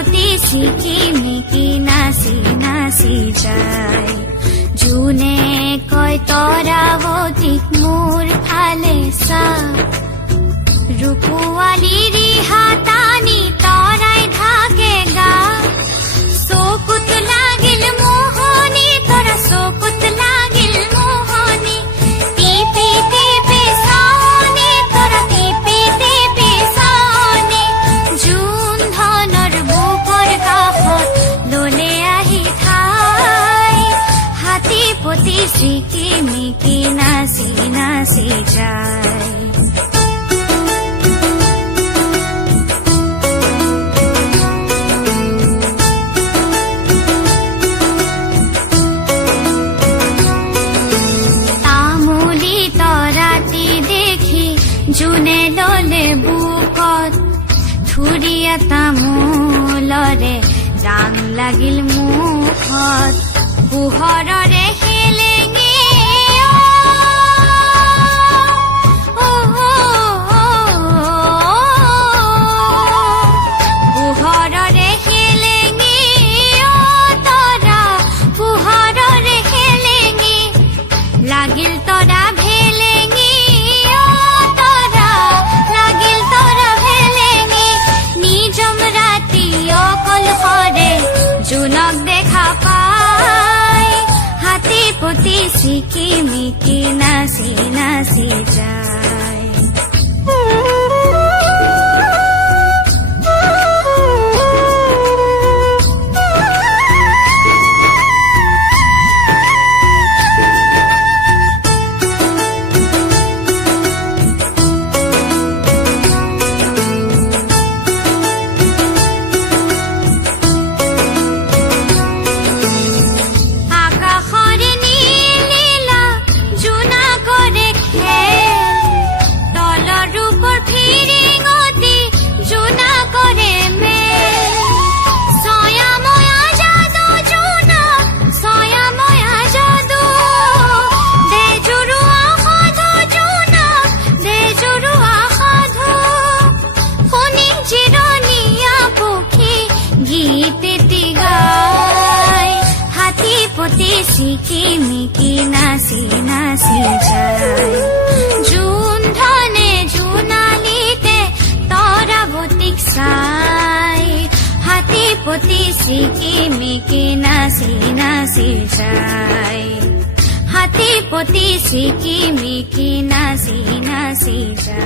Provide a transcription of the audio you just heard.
পতি ছিকিমিকি নাচি নাচি যায় জোনে কয় তৰাৱতীক মোৰ ফালে চা ৰূপৱালী ৰিহা টানি তৰাই থাকে গা চকুত লাগিল মোহনী তৰা চকুত লাগিল মোহনী টিপি টিপি চাৱনী তৰা টিপি টিপি চাৱনী জোন ধনৰ বুকৰ কাষত ললে আহি ঠাই হাতী পতি ছিকিমিকি নাচি নাচি যায় জোনে ললে বুকত থুৰিয়া তামোলৰে ৰাং লাগিল মুখত পোহৰৰে হেলেঙে পোহৰৰে হেলেঙে তৰা পোহৰৰে হেলেঙে লাগিল তৰা জোনক দেখা পাই হাতী পতি ছিকিমিকি নাচি নাচি যায় পতি ছিকিমিকি নাচি নাচি যায় জোন ধনে জোনালীতে তৰাৱতীক চাই হাতী পতি ছিকিমিকি নাচি নাচি যায় হাতী পতি ছিকিমিকি নাচি নাচি যায়।